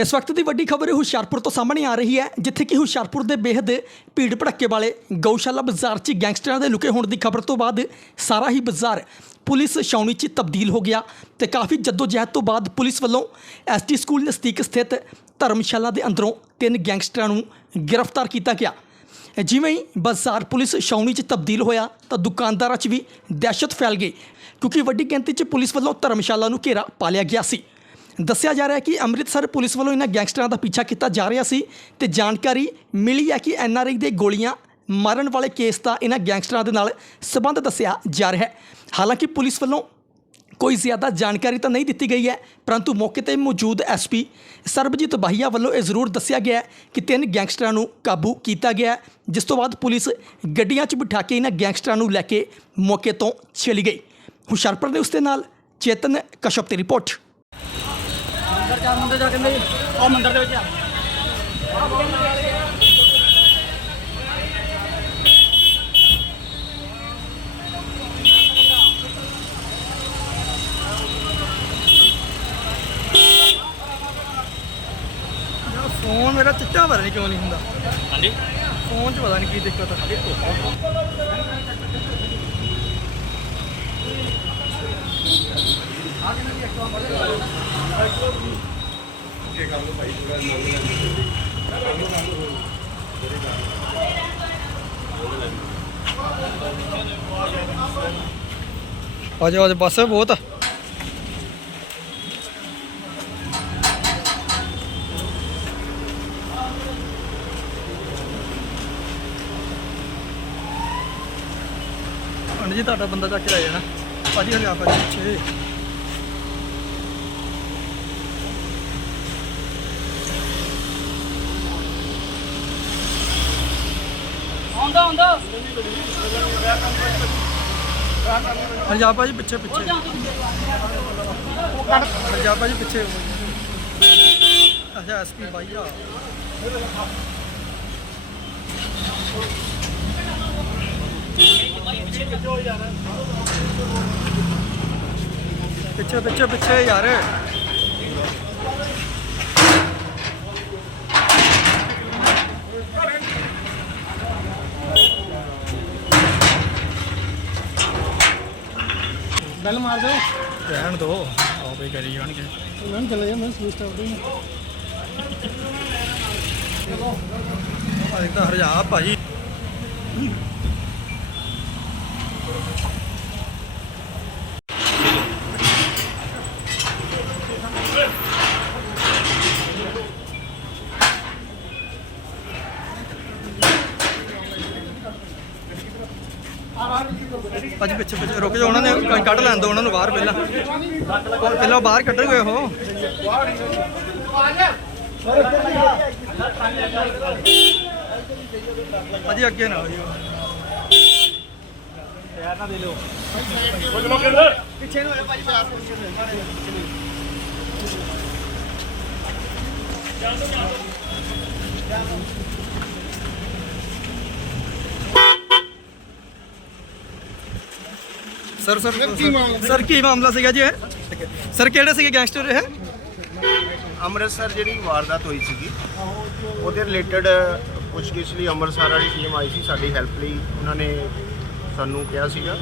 ਇਸ ਵਕਤ ਦੀ ਵੱਡੀ ਖਬਰ ਹੁਸ਼ਿਆਰਪੁਰ ਤੋਂ ਸਾਹਮਣੇ ਆ ਰਹੀ ਹੈ, ਜਿੱਥੇ ਕਿ ਹੁਸ਼ਿਆਰਪੁਰ ਦੇ ਬੇਹੱਦ ਭੀੜ ਭੜੱਕੇ ਵਾਲੇ ਗਊਸ਼ਾਲਾ ਬਾਜ਼ਾਰ 'ਚ ਗੈਂਗਸਟਰਾਂ ਦੇ ਲੁਕੇ ਹੋਣ ਦੀ ਖਬਰ ਤੋਂ ਬਾਅਦ ਸਾਰਾ ਹੀ ਬਾਜ਼ਾਰ ਪੁਲਿਸ ਛਾਉਣੀ 'ਚ ਤਬਦੀਲ ਹੋ ਗਿਆ ਤੇ ਕਾਫੀ ਜਹਿਦ ਤੋਂ ਬਾਅਦ ਪੁਲਿਸ ਵੱਲੋਂ ਐਸਟੀ ਸਕੂਲ ਨਜ਼ਦੀਕ ਸਥਿਤ ਧਰਮਸ਼ਾਲਾ ਦੇ ਅੰਦਰੋਂ ਤਿੰਨ ਗੈਂਗਸਟਰਾਂ ਨੂੰ ਗ੍ਰਿਫਤਾਰ ਕੀਤਾ ਗਿਆ। ਜਿਵੇਂ ਹੀ ਬਾਜ਼ਾਰ ਪੁਲਿਸ ਛਾਉਣੀ 'ਚ ਤਬਦੀਲ ਹੋਇਆ ਤਾਂ ਦੁਕਾਨਦਾਰਾਂ 'ਚ ਵੀ ਦਹਿਸ਼ਤ ਫੈਲ ਗਈ, ਕਿਉਂਕਿ ਵੱਡੀ ਗਿਣਤੀ 'ਚ ਪੁਲਿਸ ਵੱਲੋਂ ਧਰਮਸ਼ਾਲਾ ਨੂੰ ਘੇਰਾ ਪਾ ਲਿਆ ਗਿਆ ਸੀ। ਦੱਸਿਆ ਜਾ ਰਿਹਾ ਹੈ ਕਿ ਅੰਮ੍ਰਿਤਸਰ ਪੁਲਿਸ ਵੱਲੋਂ ਇਹਨਾਂ ਗੈਂਗਸਟਰਾਂ ਦਾ ਪਿੱਛਾ ਕੀਤਾ ਜਾ ਰਿਹਾ ਸੀ ਤੇ ਜਾਣਕਾਰੀ ਮਿਲੀ ਹੈ ਕਿ ਐਨਆਰਆਈ ਦੇ ਗੋਲੀਆਂ ਮਾਰਨ ਵਾਲੇ ਕੇਸ ਦਾ ਇਹਨਾਂ ਗੈਂਗਸਟਰਾਂ ਦੇ ਨਾਲ ਸਬੰਧ ਦੱਸਿਆ ਜਾ ਰਿਹਾ ਹੈ। ਹਾਲਾਂਕਿ ਪੁਲਿਸ ਵੱਲੋਂ ਕੋਈ ਜ਼ਿਆਦਾ ਜਾਣਕਾਰੀ ਤਾਂ ਨਹੀਂ ਦਿੱਤੀ ਗਈ ਹੈ, ਪਰੰਤੂ ਮੌਕੇ ਤੇ ਮੌਜੂਦ ਐਸਪੀ ਸਰਬਜੀਤ ਬਾਹੀਆ ਵੱਲੋਂ ਇਹ ਜ਼ਰੂਰ ਦੱਸਿਆ ਗਿਆ ਹੈ ਕਿ ਤਿੰਨ ਗੈਂਗਸਟਰਾਂ ਨੂੰ ਕਾਬੂ ਕੀਤਾ ਗਿਆ ਜਿਸ ਤੋਂ ਬਾਅਦ ਪੁਲਿਸ ਗੱਡੀਆਂ 'ਚ ਬਿਠਾ ਕੇ ਇਹਨਾਂ ਗੈਂਗਸਟਰਾਂ ਨੂੰ ਲੈ ਕੇ ਮੌਕੇ ਤੋਂ ਚਲੀ ਗਈ। ਹੁਸ਼ਿਆਰਪੁਰ ਦੇ ਉਸ ਦੇ ਨਾਲ ਚੇਤਨ ਕਸ਼ਪ ਦੀ ਰਿਪੋਰਟ। ਚਾਰ ਮੁੰਡੇ ਜਾ ਕੇ ਮੇਰੇ ਉਹ ਮੰਦਰ ਦੇ ਵਿੱਚ ਆ। ਫੋਨ ਮੇਰਾ ਚਿੱਟਾ ਪਤਾ ਨਹੀਂ ਕਿਉਂ ਨਹੀਂ ਹੁੰਦਾ। ਹਾਂਜੀ? ਫੋਨ 'ਚ ਪਤਾ ਨਹੀਂ ਕੀ ਦਿੱਕਤ ਹੈ। ਆ ਜਾ ਆ ਜਾ ਬੱਸ ਬਹੁਤ। ਆ ਹਾਂਜੀ ਜੀ, ਤੁਹਾਡਾ ਬੰਦਾ ਚੱਕ ਕੇ ਲੈ ਜਾਣਾ। ਭਾਜੀ ਹਰਿਆ ਆਪਾਂ ਪਿੱਛੇ ਆਉਂਦਾ ਆਉਂਦਾ। ਹਰਿਆ ਭਾਜੀ ਪਿੱਛੇ ਪਿੱਛੇ। ਹਰਿਆ ਭਾਜੀ ਪਿੱਛੇ ਅੱਛਾ ਐਸਪੀ ਭਾਈ ਆ। ਪਿੱਛੇ ਪਿੱਛੇ ਪਿੱਛੇ ਯਾਰ। ਬੈਲ ਮਾਰ ਦਿਓ। ਰਹਿਣ ਦੋ ਆਪੇ ਕਰੀ ਜਾਣਗੇ। ਮੈਂ ਚਲੇ ਜਾ ਮੈਂ ਸਵਿਚ ਆਫ ਦੇ ਅੱਜ ਤਾਂ ਹਰਿਆ ਭਾਜੀ। ਭਾਜੀ ਪਿੱਛੇ ਪਿੱਛੇ ਰੁਕ ਜਾ ਉਹਨਾਂ ਨੇ ਕੱਢ ਲੈਣ ਦੋ, ਉਹਨਾਂ ਨੂੰ ਬਾਹਰ ਪਹਿਲਾਂ। ਉਹ ਪਹਿਲਾਂ ਬਾਹਰ ਕੱਢਣਗੇ ਉਹ। ਭਾਜੀ ਅੱਗੇ ਨਾ ਹੋ ਜੀ। ਸਰ ਸਰ ਸਰ ਕੀ ਮਾਮਲਾ ਸੀਗਾ ਜੀ ਇਹ? ਸਰ ਕਿਹੜੇ ਸੀਗੇ ਗੈਂਗਸਟਰ ਇਹ? ਅੰਮ੍ਰਿਤਸਰ ਜਿਹੜੀ ਵਾਰਦਾਤ ਹੋਈ ਸੀਗੀ ਉਹਦੇ ਰਿਲੇਟਡ ਪੁੱਛਗਿੱਛ ਲਈ ਅੰਮ੍ਰਿਤਸਰ ਵਾਲੀ ਟੀਮ ਆਈ ਸੀ ਸਾਡੀ ਹੈਲਪ ਲਈ ਉਹਨਾਂ ਨੇ ਸਾਨੂੰ ਕਿਹਾ ਸੀਗਾ।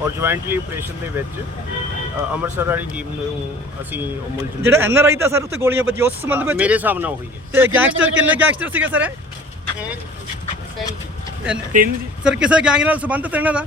ਔਰ ਜੁਆਇੰਟਲੀ ਆਪਰੇਸ਼ਨ ਦੇ ਵਿੱਚ ਅ, ਅੰਮ੍ਰਿਤਸਰ ਵਾਲੀ ਟੀਮ ਨੂੰ ਅਸੀਂ ਉਹ ਮੁਲਜ਼ਮ ਜਿਹੜਾ N R I the sir ਉੱਤੇ ਗੋਲੀਆਂ ਵੱਜੀਆਂ ਉਸ ਸੰਬੰਧ ਵਿੱਚ? ਮੇਰੇ ਹਿਸਾਬ ਨਾਲ ਹੋਈ ਹੈ। ਤੇ ਗੈਂਗਸਟਰ ਕਿੰਨੇ ਗੈਂਗਸਟਰ ਸੀਗੇ ਸਰ ਇਹ? ਤਿੰਨ ਜੀ। ਸਰ ਕਿਸੇ ਗੈਂਗ ਨਾਲ ਸੰਬੰਧਿਤ ਇਹਨਾਂ ਦਾ?